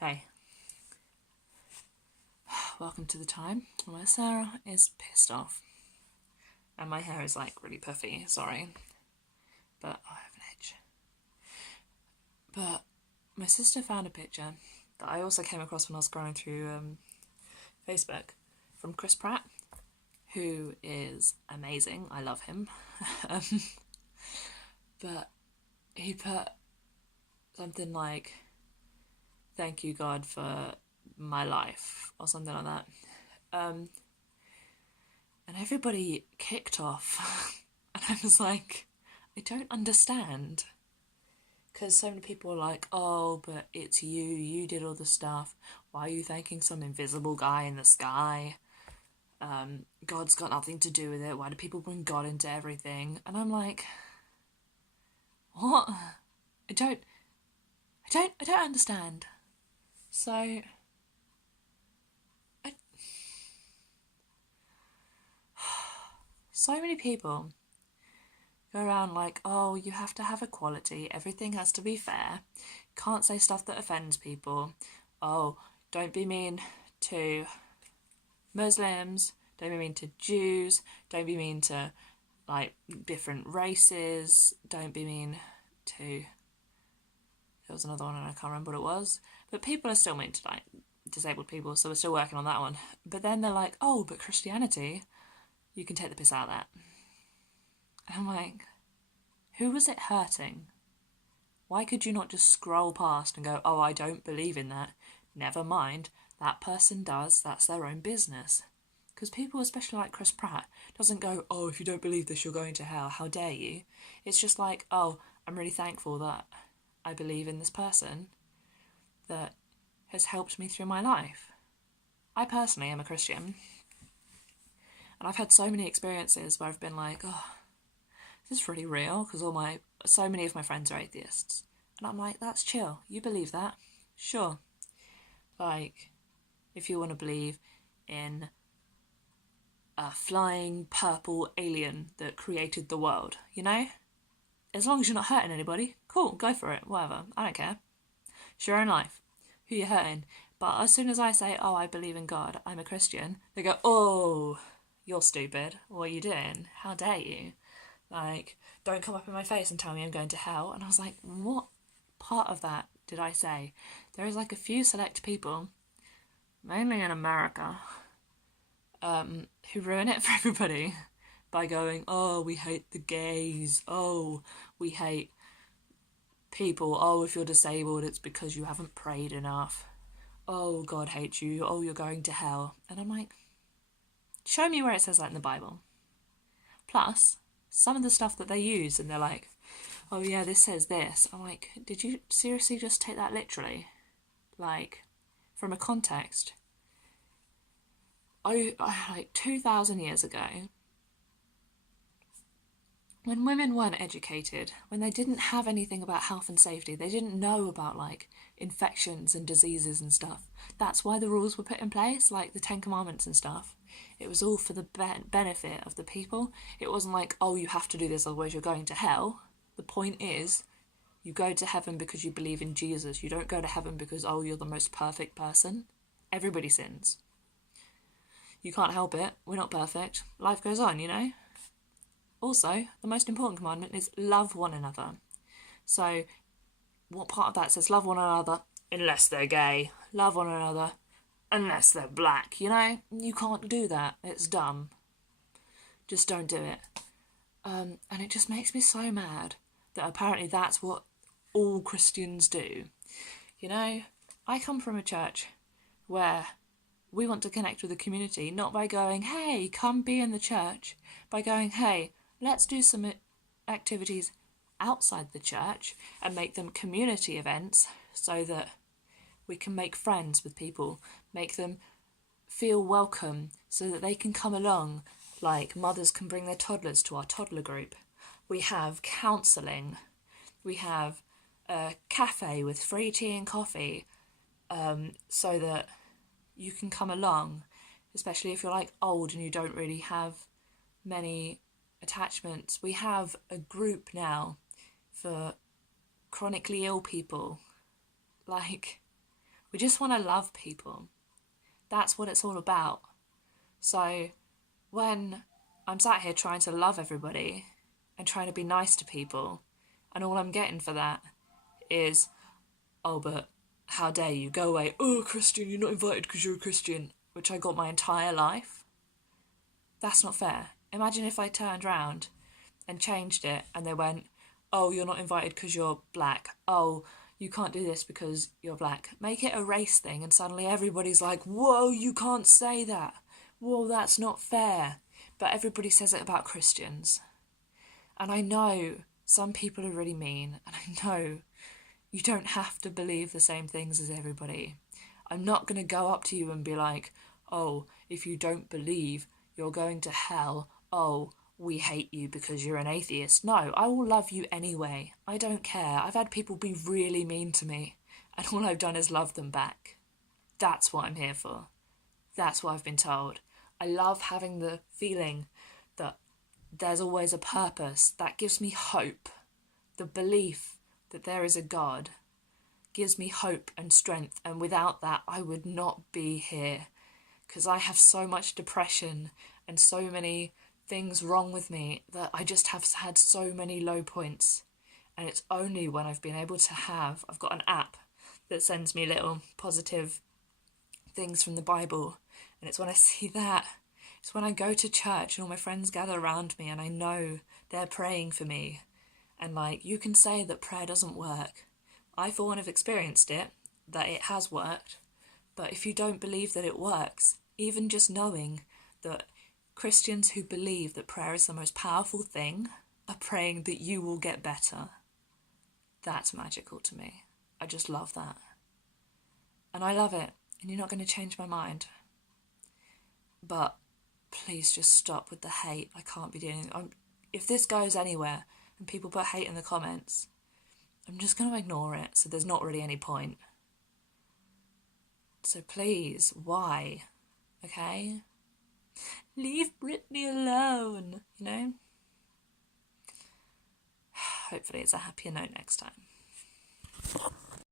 Hey, welcome to the time where Sarah is pissed off. And my hair is like really puffy, sorry. But I have an itch. But my sister found a picture that I also came across when I was scrolling through Facebook from Chris Pratt, who is amazing. I love him. But he put something like, "Thank you, God, for my life," or something like that. And everybody kicked off. And I was like, I don't understand. Because so many people are like, oh, but it's you, you did all the stuff. Why are you thanking some invisible guy in the sky? God's got nothing to do with it. Why do people bring God into everything? And I'm like, what? I don't understand. So, I, so many people go around like, oh, you have to have equality. Everything has to be fair. Can't say stuff that offends people. Oh, don't be mean to Muslims. Don't be mean to Jews. Don't be mean to like different races. Don't be mean to. There was another one and I can't remember what it was. But people are still mean to like disabled people, so we're still working on that one. But then they're like, oh, but Christianity, you can take the piss out of that. And I'm like, who was it hurting? Why could you not just scroll past and go, oh, I don't believe in that. Never mind, that person does, that's their own business. Because people, especially like Chris Pratt, doesn't go, oh, if you don't believe this, you're going to hell, how dare you? It's just like, oh, I'm really thankful that I believe in this person that has helped me through my life. I personally am a Christian, and I've had so many experiences where I've been like, oh, is this really real? Because so many of my friends are atheists. And I'm like, that's chill. You believe that? Sure. Like, if you want to believe in a flying purple alien that created the world, you know? As long as you're not hurting anybody, cool, go for it, whatever. I don't care. It's your own life. Who you're hurting. But as soon as I say, oh, I believe in God, I'm a Christian, they go, oh, you're stupid. What are you doing? How dare you? Like, don't come up in my face and tell me I'm going to hell. And I was like, what part of that did I say? There is like a few select people, mainly in America, who ruin it for everybody by going, oh, we hate the gays. Oh, we hate people. Oh, if you're disabled, it's because you haven't prayed enough. Oh, God hates you. Oh, you're going to hell. And I'm like, show me where it says that in the Bible. Plus, some of the stuff that they use, and they're like, oh yeah, this says this. I'm like, did you seriously just take that literally? Like, from a context. Like 2,000 years ago, when women weren't educated, when they didn't have anything about health and safety, they didn't know about like infections and diseases and stuff. That's why the rules were put in place, like the Ten Commandments and stuff. It was all for the benefit of the people. It wasn't like, oh, you have to do this, otherwise you're going to hell. The point is, you go to heaven because you believe in Jesus. You don't go to heaven because, oh, you're the most perfect person. Everybody sins. You can't help it. We're not perfect. Life goes on, you know? Also, the most important commandment is love one another. So, what part of that says love one another unless they're gay? Love one another unless they're black, you know? You can't do that. It's dumb. Just don't do it. And it just makes me so mad that apparently that's what all Christians do. You know, I come from a church where we want to connect with the community, not by going, hey, come be in the church, by going, hey, let's do some activities outside the church and make them community events so that we can make friends with people, make them feel welcome so that they can come along, like mothers can bring their toddlers to our toddler group. We have counselling. We have a cafe with free tea and coffee, so that you can come along, especially if you're like old and you don't really have many attachments. We have a group now for chronically ill people. Like, We just want to love people. That's what it's all about. So when I'm sat here trying to love everybody and trying to be nice to people, and all I'm getting for that is, oh, but how dare you, go away, oh, Christian, you're not invited because you're a Christian, which I got my entire life. That's not fair. Imagine if I turned round and changed it and they went, oh, you're not invited because you're black, oh, you can't do this because you're black. Make it a race thing and suddenly everybody's like, whoa, you can't say that. Whoa, that's not fair. But everybody says it about Christians. And I know some people are really mean, and I know you don't have to believe the same things as everybody. I'm not going to go up to you and be like, oh, if you don't believe, you're going to hell. Oh, we hate you because you're an atheist. No, I will love you anyway. I don't care. I've had people be really mean to me, and all I've done is love them back. That's what I'm here for. That's what I've been told. I love having the feeling that there's always a purpose. That gives me hope. The belief that there is a God gives me hope and strength, and without that I would not be here, because I have so much depression and so many things wrong with me that I just have had so many low points. And it's only when I've been able to I've got an app that sends me little positive things from the Bible, and it's when I see that, it's when I go to church and all my friends gather around me and I know they're praying for me. And like, you can say that prayer doesn't work. I for one have experienced it, that it has worked. But if you don't believe that it works, even just knowing that Christians who believe that prayer is the most powerful thing are praying that you will get better, that's magical to me. I just love that. And I love it. And you're not going to change my mind. But please just stop with the hate. I can't be dealing. If this goes anywhere and people put hate in the comments, I'm just going to ignore it. So there's not really any point. So please, why? Okay? Leave Britney alone, you know? Hopefully it's a happier note next time.